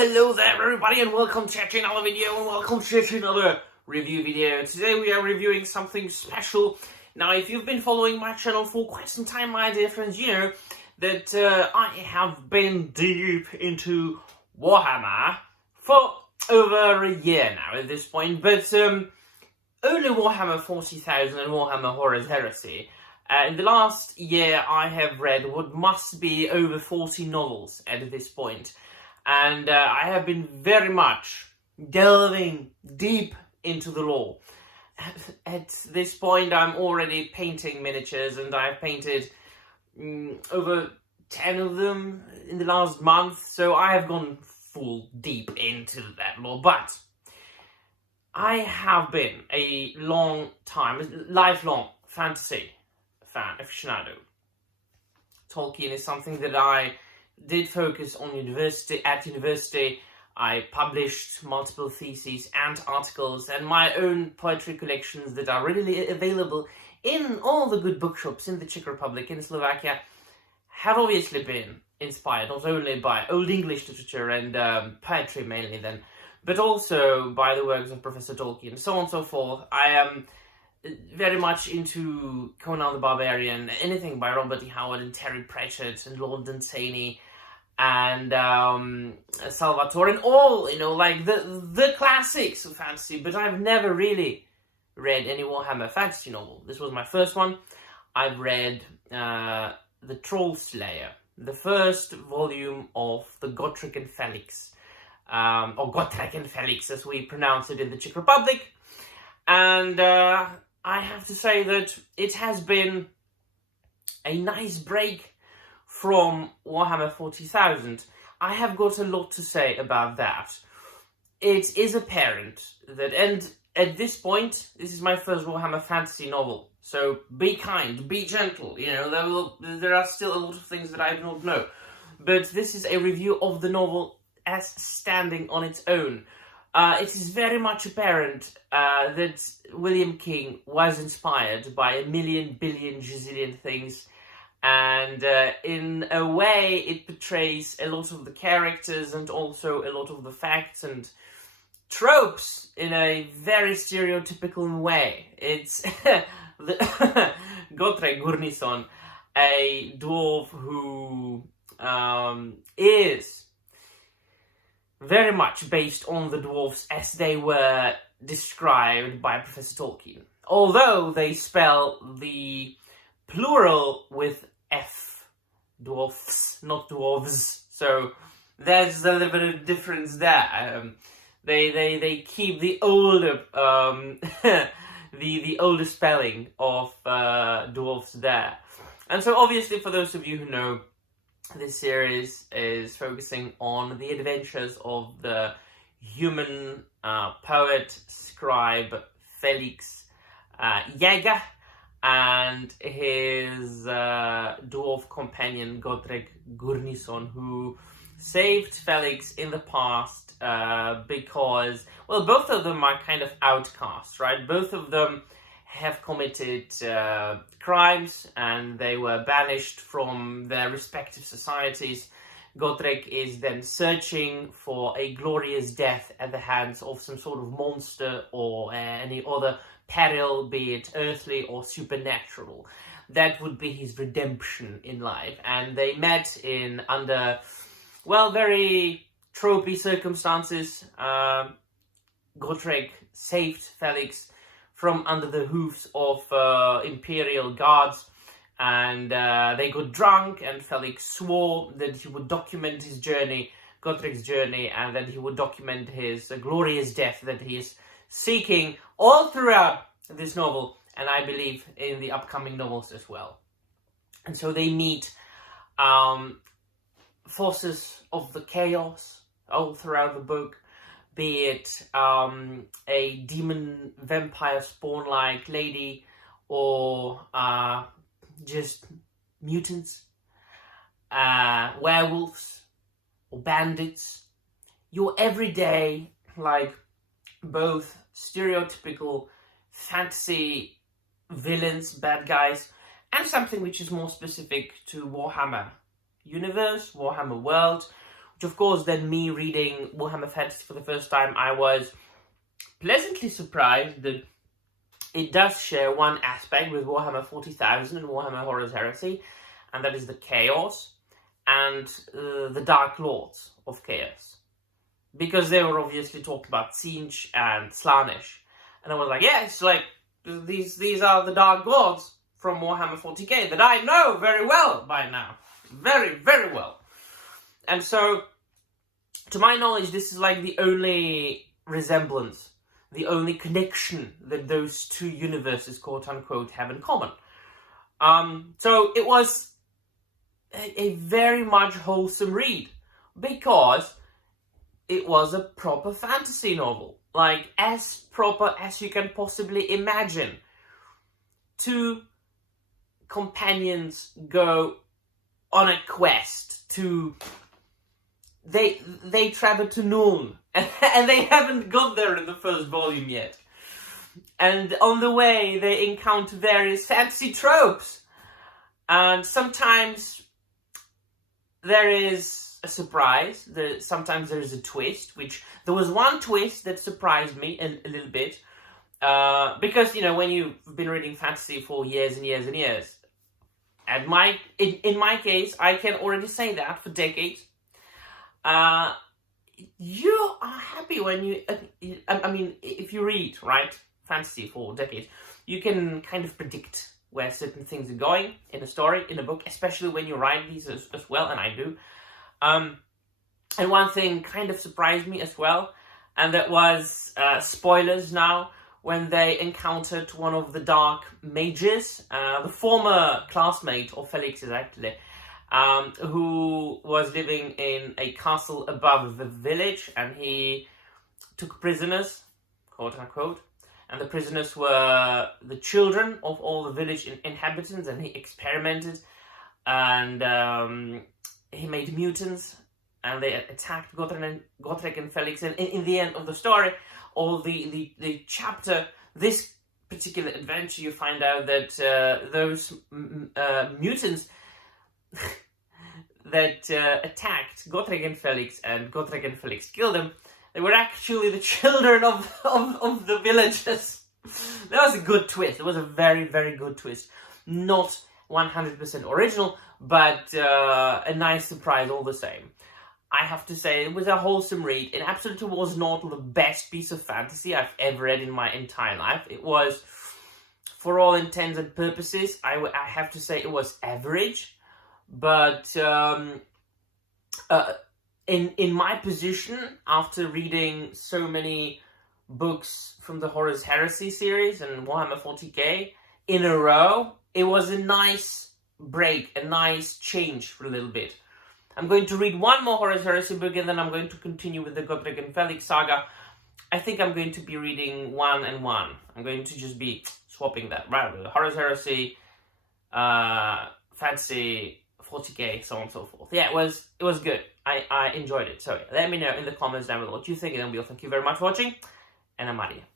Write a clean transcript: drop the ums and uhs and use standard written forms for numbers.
Hello there everybody and welcome to another video and welcome to another review video. Today we are reviewing something special. Now if you've been following my channel for quite some time, my dear friends, you know that I have been deep into Warhammer for over a year now at this point, but only Warhammer 40,000 and Warhammer Horus Heresy. In the last year I have read what must be over 40 novels at this point. And I have been very much delving deep into the lore. At this point, I'm already painting miniatures, and I've painted over 10 of them in the last month, so I have gone full deep into that lore. But I have been a lifelong fantasy fan, aficionado. Tolkien is something that I did focus on at university. I published multiple theses and articles and my own poetry collections that are readily available in all the good bookshops in the Czech Republic, in Slovakia, have obviously been inspired not only by Old English literature and poetry mainly then, but also by the works of Professor Tolkien, so on and so forth. I am very much into Conan the Barbarian, anything by Robert E. Howard and Terry Pratchett and Lord Dunsany and Salvatore and all, you know, like the classics of fantasy, but I've never really read any Warhammer fantasy novel. This was my first one. I've read the Trollslayer, the first volume of the Gotrek and Felix, or Gotrek and Felix as we pronounce it in the Czech Republic, and I have to say that it has been a nice break from Warhammer 40,000. I have got a lot to say about that. It is apparent that, and at this point, this is my first Warhammer fantasy novel, so be kind, be gentle, you know, there are still a lot of things that I do not know. But this is a review of the novel as standing on its own. It is very much apparent that William King was inspired by a million, billion, gazillion things, and in a way it portrays a lot of the characters and also a lot of the facts and tropes in a very stereotypical way. It's Gotrek Gurnison, a dwarf who is very much based on the dwarves as they were described by Professor Tolkien. Although they spell the plural with F. Dwarfs, not dwarves. So there's a little bit of difference there. They keep the older the older spelling of dwarfs there. And so obviously for those of you who know, this series is focusing on the adventures of the human poet, scribe Felix Jäger and his dwarf companion Gotrek Gurnison, who saved Felix in the past because, well, both of them are kind of outcasts, right? Both of them have committed crimes and they were banished from their respective societies. Gotrek is then searching for a glorious death at the hands of some sort of monster or any other peril, be it earthly or supernatural. That would be his redemption in life. And they met in under, well, very tropey circumstances. Gotrek saved Felix from under the hoofs of imperial guards, and they got drunk, and Felix swore that he would document his journey, Gotrek's journey, and that he would document his glorious death that he is seeking all throughout this novel, and I believe in the upcoming novels as well. And so they meet forces of the chaos all throughout the book, be it a demon vampire spawn-like lady or just mutants, werewolves or bandits, your everyday, like, both stereotypical fantasy villains, bad guys, and something which is more specific to Warhammer universe, Warhammer world, which of course then me reading Warhammer Fantasy for the first time, I was pleasantly surprised that it does share one aspect with Warhammer 40,000 and Warhammer Horus Heresy, and that is the Chaos and the Dark Lords of Chaos. Because they were obviously talking about Tzeentch and Slaanesh. And I was like, yeah, it's like, these are the Dark Lords from Warhammer 40k that I know very well by now. Very, very well. And so, to my knowledge, this is like the only resemblance, the only connection that those two universes, quote-unquote, have in common. So it was a very much wholesome read, because it was a proper fantasy novel. Like, as proper as you can possibly imagine. Two companions go on a quest to... They travel to Nuln, and they haven't got there in the first volume yet. And on the way, they encounter various fantasy tropes. And sometimes there is a surprise. Sometimes there is a twist, which... There was one twist that surprised me a little bit. Because, you know, when you've been reading fantasy for years and years and years, and in my case, I can already say that for decades, you are happy when you... I mean, if you read, right, fantasy for decades, you can kind of predict where certain things are going in a story, in a book, especially when you write these as well, and I do. And one thing kind of surprised me as well, and that was, spoilers now, when they encountered one of the Dark Mages, the former classmate of Felix's actually, who was living in a castle above the village, and he took prisoners, quote-unquote, and the prisoners were the children of all the village inhabitants, and he experimented, and he made mutants, and they attacked Gotrek and Felix, and in the end of the story, or the chapter, this particular adventure, you find out that those mutants that attacked Gotrek and Felix killed them, they were actually the children of the villagers. That was a good twist. It was a very, very good twist. Not 100% original, but a nice surprise all the same. I have to say, it was a wholesome read. It absolutely was not the best piece of fantasy I've ever read in my entire life. It was, for all intents and purposes, I have to say it was average. But in my position, after reading so many books from the Horus Heresy series and Warhammer 40k in a row, it was a nice break, a nice change for a little bit. I'm going to read one more Horus Heresy book, and then I'm going to continue with the Gotrek and Felix saga. I think I'm going to be reading 1 and 1. I'm going to just be swapping that, right? Horus Heresy, Fantasy, 40k, so on and so forth. Yeah, it was good. I enjoyed it. So let me know in the comments down below what you think, and then we'll thank you very much for watching, and I'm out of here.